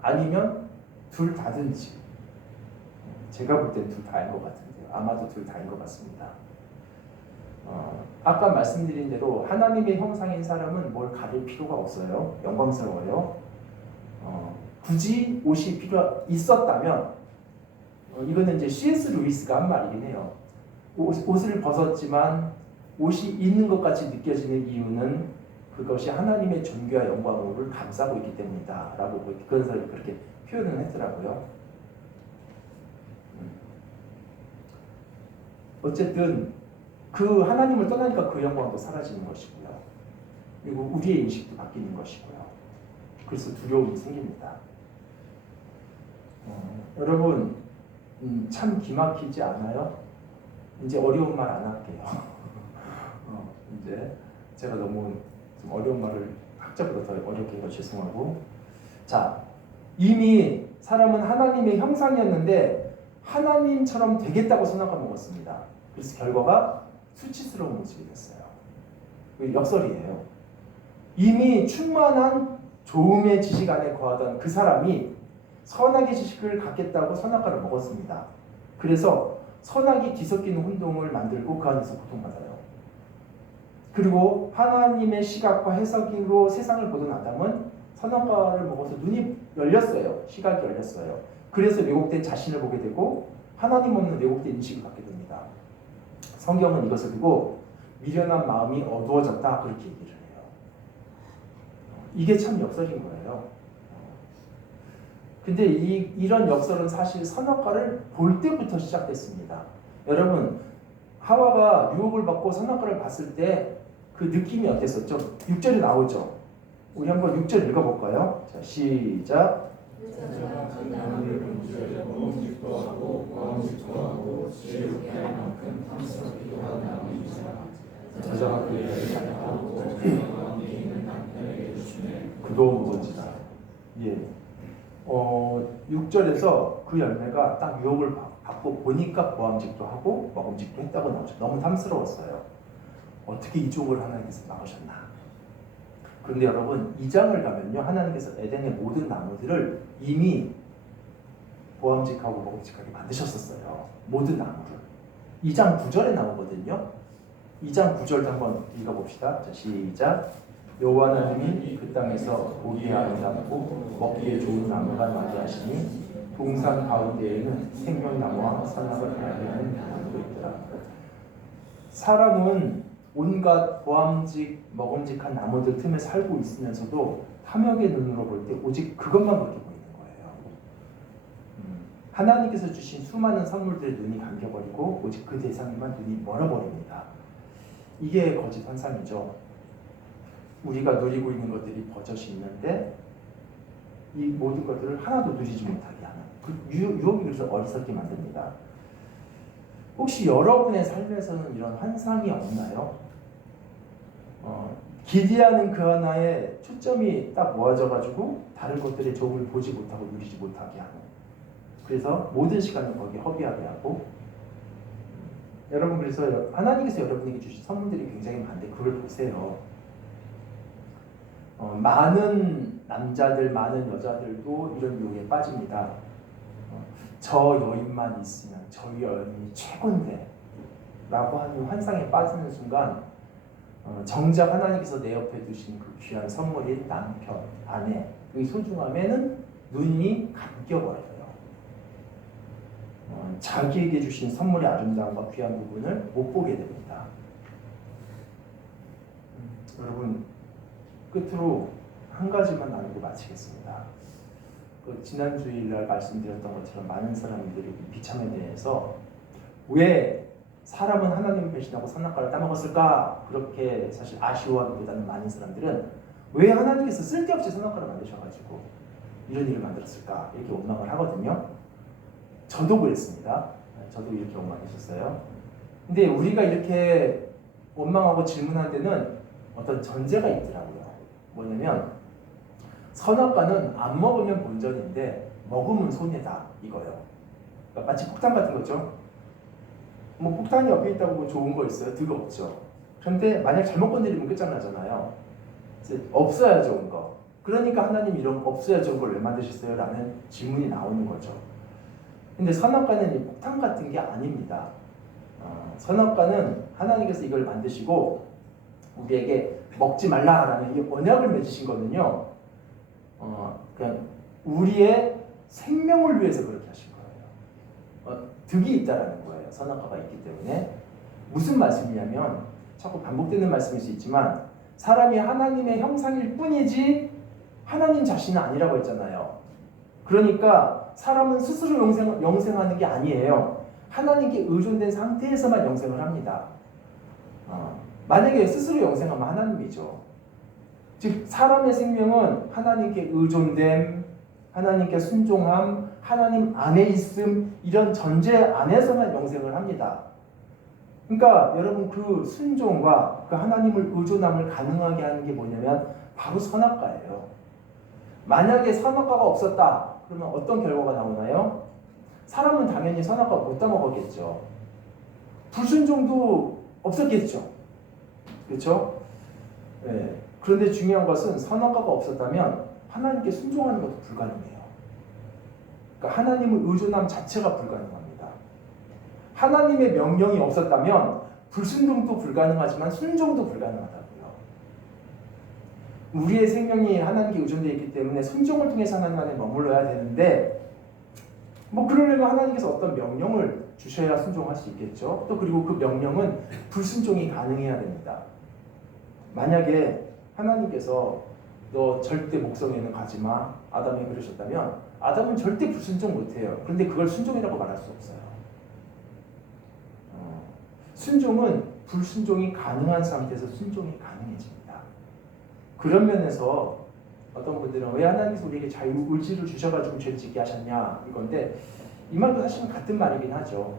아니면 둘 다든지. 제가 볼 땐 둘 다인 것 같은데요. 아마도 둘 다인 것 같습니다. 아까 말씀드린 대로 하나님의 형상인 사람은 뭘 가릴 필요가 없어요. 영광스러워요. 굳이 옷이 필요 있었다면, 이거는 이제 C.S. 루이스가 한 말이긴 해요. 옷을 벗었지만 옷이 있는 것 같이 느껴지는 이유는 그것이 하나님의 존귀와 영광을 감싸고 있기 때문이다 라고 그런 사람이 그렇게 표현을 했더라고요. 어쨌든 그 하나님을 떠나니까 그 영광도 사라지는 것이고요. 그리고 우리의 인식도 바뀌는 것이고요. 그래서 두려움이 생깁니다. 여러분 참 기막히지 않아요? 이제 어려운 말 안 할게요. 이제 제가 너무 좀 어려운 말을 학자보다 더 어렵게 해서 죄송하고, 자, 이미 사람은 하나님의 형상이었는데 하나님처럼 되겠다고 선악과 먹었습니다. 그래서 결과가 수치스러운 모습이 됐어요. 역설이에요. 이미 충만한 좋음의 지식 안에 거하던 그 사람이 선악의 지식을 갖겠다고 선악과를 먹었습니다. 그래서 선악이 뒤섞이는 혼동을 만들고 그 안에서 고통받아요. 그리고 하나님의 시각과 해석으로 세상을 보던 아담은 선악과를 먹어서 눈이 열렸어요. 시각이 열렸어요. 그래서 왜곡된 자신을 보게 되고 하나님 없는 왜곡된 인식을 갖게 됩니다. 성경은 이것을 두고 미련한 마음이 어두워졌다 그렇게 얘기를 해요. 이게 참 역설인 거예요. 근데 이런 역설은 사실 선악과를 볼 때부터 시작됐습니다. 여러분 하와가 유혹을 받고 선악과를 봤을 때 그 느낌이 어땠었죠? 6절이 나오죠. 우리 한번 6절 읽어볼까요? 자, 시작. 여자가 그 나무를 본즉 먹음직도 하고 보암직도 하고 지혜롭게 할 만큼 탐스럽기도 한 나무이니라. 여자가 그 열매를 따먹고 그 가운데 있는 남편에게 주시매 그도 먹은지라. 예. 6절에서 그 열매가 딱 유혹을 받고 보니까 보암직도 하고 먹음직도 했다고 나오죠. 너무 탐스러웠어요. 어떻게 이 쪽을 하나님께서 막으셨나? 그런데 여러분 2장을 가면요, 하나님께서 에덴의 모든 나무들을 이미 보암직하고 먹음직하게 만드셨었어요. 모든 나무를. 2장 9절에 나오거든요. 2장 9절도 한번 읽어봅시다. 자, 시작. 여호와 하나님이 그 땅에서 보기에 아름답고 먹기에 좋은 나무가 나게 하시니 동산 가운데에는 생명나무와 선악을 알게 하는 나무도 있더라. 사람은 온갖 보암직, 먹음직한 나무들 틈에 살고 있으면서도 탐욕의 눈으로 볼 때 오직 그것만 그렇게 보이는 거예요. 하나님께서 주신 수많은 선물들의 눈이 감겨버리고 오직 그 대상에만 눈이 멀어버립니다. 이게 거짓 환상이죠. 우리가 누리고 있는 것들이 버젓이 있는데 이 모든 것들을 하나도 누리지 못하게 하는 그 유혹이 그래서 어리석게 만듭니다. 혹시 여러분의 삶에서는 이런 환상이 없나요? 기대하는 그 하나에 초점이 딱 모아져가지고 다른 것들의 좋음을 보지 못하고 누리지 못하게 하는, 그래서 모든 시간을 거기에 허비하게 하고, 여러분 그래서 하나님께서 여러분에게 주신 선물들이 굉장히 많은데 그걸 보세요. 많은 남자들, 많은 여자들도 이런 유혹에 빠집니다. 저 여인만 있으면 저 여인이 최고인데 라고 하는 환상에 빠지는 순간 정작 하나님께서 내 옆에 두신 그 귀한 선물인 남편, 아내, 그 소중함에는 눈이 감겨버려요. 자기에게 주신 선물의 아름다움과 귀한 부분을 못 보게 됩니다. 여러분 끝으로 한 가지만 나누고 마치겠습니다. 지난 주일날 말씀드렸던 것처럼 많은 사람들이 비참에 대해서 왜 사람은 하나님을 배신하고 선악과를 따먹었을까? 그렇게 사실 아쉬워하기보다는 많은 사람들은 왜 하나님께서 쓸데없이 선악과를 만드셔가지고 이런 일을 만들었을까? 이렇게 원망을 하거든요. 저도 그랬습니다. 저도 이렇게 원망했었어요. 근데 우리가 이렇게 원망하고 질문한 데는 어떤 전제가 있더라고요. 뭐냐면 선악과는 안 먹으면 본전인데 먹으면 손해다 이거예요. 그러니까 마치 폭탄 같은 거죠. 뭐 폭탄이 옆에 있다고 뭐 좋은 거 있어요? 득 없죠. 그런데 만약 잘못 건드리면 끝장나잖아요. 없어야 좋은 거. 그러니까 하나님 이런 없어야 좋은 걸 왜 만드셨어요? 라는 질문이 나오는 거죠. 근데 선악과는 이 폭탄 같은 게 아닙니다. 선악과는 하나님께서 이걸 만드시고 우리에게 먹지 말라라는 이 언약을 맺으신 거는요. 그냥 우리의 생명을 위해서 그렇게 하신 거예요. 득이 있다라는 거예요. 선악과가 있기 때문에. 무슨 말씀이냐면 자꾸 반복되는 말씀일 수 있지만 사람이 하나님의 형상일 뿐이지 하나님 자신은 아니라고 했잖아요. 그러니까 사람은 스스로 영생하는 게 아니에요. 하나님께 의존된 상태에서만 영생을 합니다. 만약에 스스로 영생하면 하나님이죠. 즉 사람의 생명은 하나님께 의존됨, 하나님께 순종함, 하나님 안에 있음, 이런 전제 안에서만 영생을 합니다. 그러니까 여러분 그 순종과 그 하나님을 의존함을 가능하게 하는 게 뭐냐면 바로 선악과예요. 만약에 선악과가 없었다 그러면 어떤 결과가 나오나요? 사람은 당연히 선악과 못 따먹었겠죠. 불순종도 없었겠죠. 그렇죠? 네. 그런데 중요한 것은 선악과가 없었다면 하나님께 순종하는 것도 불가능해요. 그러니까 하나님을 의존함 자체가 불가능합니다. 하나님의 명령이 없었다면 불순종도 불가능하지만 순종도 불가능하다고요. 우리의 생명이 하나님께 의존되어 있기 때문에 순종을 통해서 하나님 안에 머물러야 되는데 뭐 그러려면 하나님께서 어떤 명령을 주셔야 순종할 수 있겠죠. 또 그리고 그 명령은 불순종이 가능해야 됩니다. 만약에 하나님께서 너 절대 목성에는 가지마 아담에게 그러셨다면 아담은 절대 불순종 못해요. 그런데 그걸 순종이라고 말할 수 없어요. 순종은 불순종이 가능한 상태에서 순종이 가능해집니다. 그런 면에서 어떤 분들은 왜 하나님께서 우리에게 자유의지를 주셔가지고 죄를 짓게 하셨냐 이건데, 이 말도 사실은 같은 말이긴 하죠.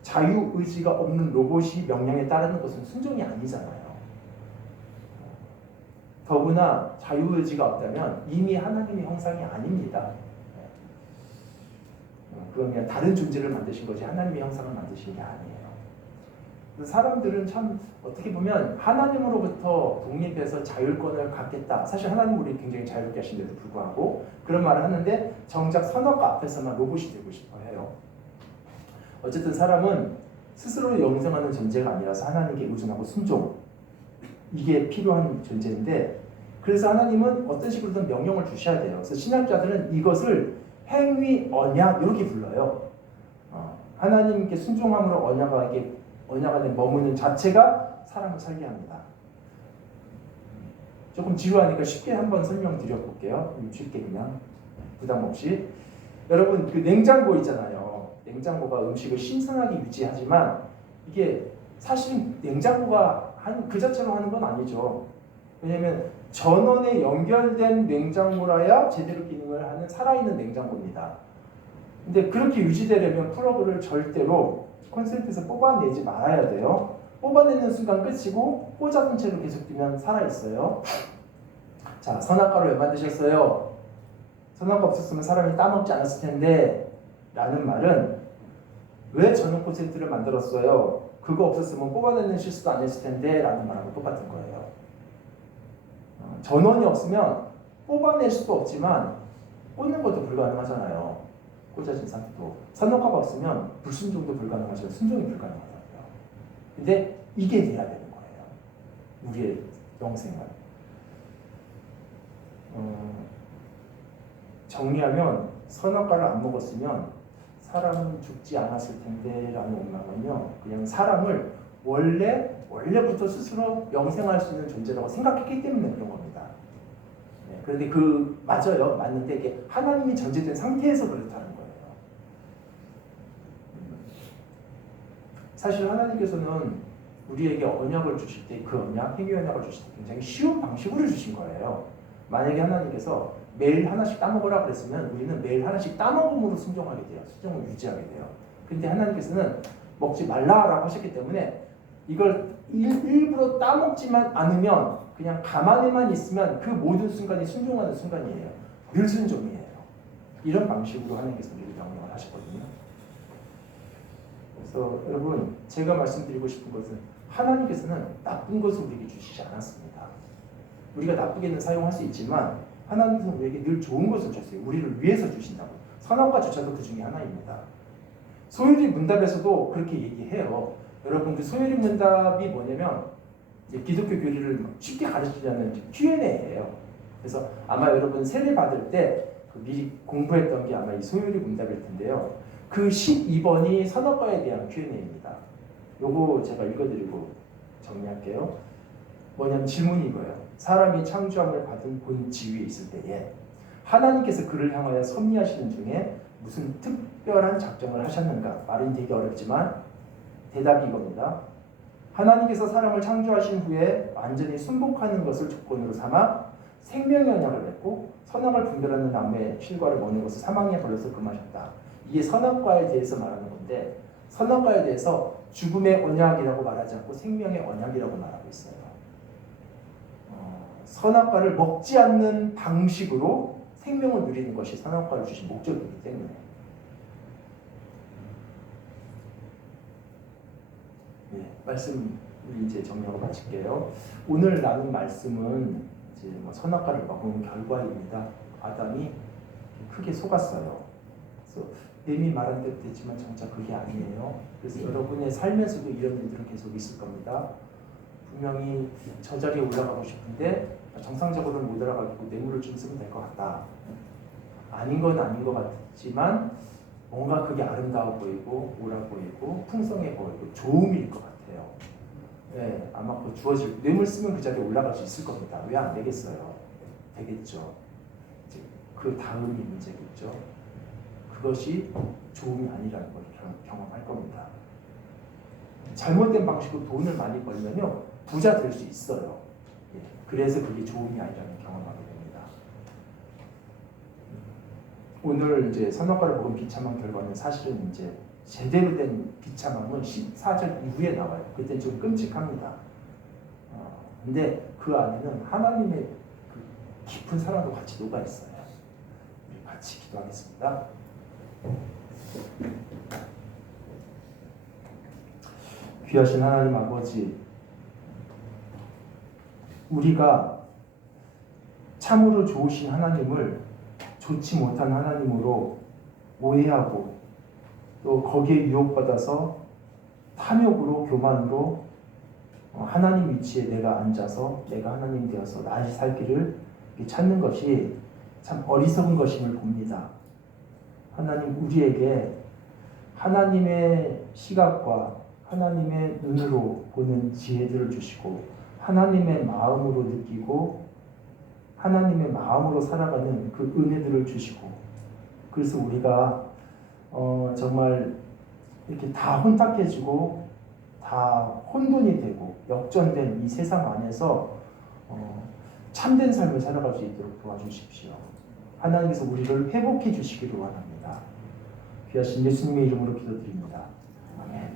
자유의지가 없는 로봇이 명령에 따르는 것은 순종이 아니잖아요. 더구나 자유의지가 없다면 이미 하나님의 형상이 아닙니다. 그건 그냥 다른 존재를 만드신 거지 하나님의 형상을 만드신 게 아니에요. 사람들은 참 어떻게 보면 하나님으로부터 독립해서 자율권을 갖겠다. 사실 하나님 우리 굉장히 자유롭게 하신데도 불구하고 그런 말을 하는데 정작 선악과 앞에서만 로봇이 되고 싶어 해요. 어쨌든 사람은 스스로 영생하는 존재가 아니라서 하나님께 의존하고 순종, 이게 필요한 존재인데, 그래서 하나님은 어떤 식으로든 명령을 주셔야 돼요. 그래서 신학자들은 이것을 행위 언약 이렇게 불러요. 하나님께 순종함으로 언약 안에 머무는 자체가 사람을 살게 합니다. 조금 지루하니까 쉽게 한번 설명드려 볼게요. 쉽게 그냥 부담 없이. 여러분 그 냉장고 있잖아요. 냉장고가 음식을 신선하게 유지하지만 이게 사실 냉장고가 그 자체로 하는 건 아니죠. 왜냐하면 전원에 연결된 냉장고라야 제대로 기능을 하는 살아있는 냉장고입니다. 근데 그렇게 유지되려면 플러그를 절대로 콘센트에서 뽑아내지 말아야 돼요. 뽑아내는 순간 끝이고 꽂아둔 채로 계속 두면 살아있어요. 자, 선악과를 왜 만드셨어요? 선악과 없었으면 사람이 따먹지 않았을 텐데 라는 말은 왜 전원 콘센트를 만들었어요? 그거 없었으면 뽑아내는 실수도 안 했을 텐데 라는 말하고 똑같은 거예요. 전원이 없으면 뽑아낼 수도 없지만 꽂는 것도 불가능하잖아요. 꽂아진 상태도. 선악과가 없으면 불순종도 불가능하죠. 순종이 불가능하다고요. 근데 이게 돼야 되는 거예요. 우리의 영생은. 정리하면 선악과를 안 먹었으면 사람은 죽지 않았을 텐데 라는 원망은요, 그냥 사람을 원래부터 스스로 영생할 수 있는 존재라고 생각했기 때문에 그런 겁니다. 네, 그런데 맞아요. 맞는데 이게 하나님이 전제된 상태에서 그렇다는 거예요. 사실 하나님께서는 우리에게 언약을 주실 때 그 언약, 행위 언약을 주실 때 굉장히 쉬운 방식으로 주신 거예요. 만약에 하나님께서 매일 하나씩 따먹으라 그랬으면 우리는 매일 하나씩 따먹음으로 순종하게 돼요. 순종을 유지하게 돼요. 근데 하나님께서는 먹지 말라라고 하셨기 때문에 이걸 일부러 따먹지만 않으면 그냥 가만히만 있으면 그 모든 순간이 순종하는 순간이에요. 늘 순종이에요. 이런 방식으로 하나님께서 우리를 명령을 하셨거든요. 그래서 여러분 제가 말씀드리고 싶은 것은 하나님께서는 나쁜 것을 우리에게 주시지 않았습니다. 우리가 나쁘게는 사용할 수 있지만 하나님께서는 우리에게 늘 좋은 것을 주세요. 우리를 위해서 주신다고. 선악과조차도 그 중에 하나입니다. 소유리 문답에서도 그렇게 얘기해요. 여러분 그 소유리 문답이 뭐냐면 기독교 교리를 쉽게 가르치려는 Q&A예요. 그래서 아마 여러분 세례 받을 때 미리 공부했던 게 아마 이 소유리 문답일 텐데요. 그 12번이 선악과에 대한 Q&A입니다. 요거 제가 읽어드리고 정리할게요. 뭐냐면 질문이 이거예요. 사람이 창조함을 받은 본 지위에 있을 때에 하나님께서 그를 향하여 섭리하시는 중에 무슨 특별한 작정을 하셨는가? 말은 되게 어렵지만 대답이 이겁니다. 하나님께서 사람을 창조하신 후에 완전히 순복하는 것을 조건으로 삼아 생명의 언약을 맺고 선악을 분별하는 나무의 실과를 먹는 것을 사망의 벌로서 금하셨다. 이게 선악과에 대해서 말하는 건데 선악과에 대해서 죽음의 언약이라고 말하지 않고 생명의 언약이라고 말하고 있어요. 선악과를 먹지 않는 방식으로 생명을 누리는 것이 선악과를 주신 목적이기 때문에. 네, 말씀 이제 정리하고 마칠게요. 오늘 나눈 말씀은 이제 선악과를 먹은 결과입니다. 아담이 크게 속았어요. 그래서 뱀이 말한 대로 됐지만 정작 그게 아니에요. 그래서 여러분의 삶에서도 이런 일들은 계속 있을 겁니다. 분명히 저 자리에 올라가고 싶은데 정상적으로는 못 올라가고 뇌물을 좀 쓰면 될 것 같다. 아닌 건 아닌 것 같지만 뭔가 그게 아름다워 보이고 옳아 보이고 풍성해 보이고 좋음일 것 같아요. 네, 아마 그 주어질 뇌물 쓰면 그 자리에 올라갈 수 있을 겁니다. 왜 안 되겠어요? 되겠죠. 이제 그 다음이 문제겠죠. 그것이 좋음이 아니라는 걸 경험할 겁니다. 잘못된 방식으로 돈을 많이 벌면요 부자 될 수 있어요. 예, 그래서 그게 좋은 게 아니라는 경험하게 됩니다. 오늘 이제 선악과를 먹은 비참한 결과는 사실은 이제 제대로 된 비참함은 14절 이후에 나와요. 그때 좀 끔찍합니다. 근데 그 안에는 하나님의 그 깊은 사랑도 같이 녹아 있어요. 우리 같이 기도하겠습니다. 귀하신 하나님 아버지, 우리가 참으로 좋으신 하나님을 좋지 못한 하나님으로 오해하고 또 거기에 유혹받아서 탐욕으로 교만으로 하나님 위치에 내가 앉아서 내가 하나님 되어서 나의 살 길을 찾는 것이 참 어리석은 것임을 봅니다. 하나님, 우리에게 하나님의 시각과 하나님의 눈으로 보는 지혜들을 주시고 하나님의 마음으로 느끼고 하나님의 마음으로 살아가는 그 은혜들을 주시고, 그래서 우리가 정말 이렇게 다 혼탁해지고 다 혼돈이 되고 역전된 이 세상 안에서 참된 삶을 살아갈 수 있도록 도와주십시오. 하나님께서 우리를 회복해 주시기를 원합니다. 귀하신 예수님의 이름으로 기도드립니다. 아멘.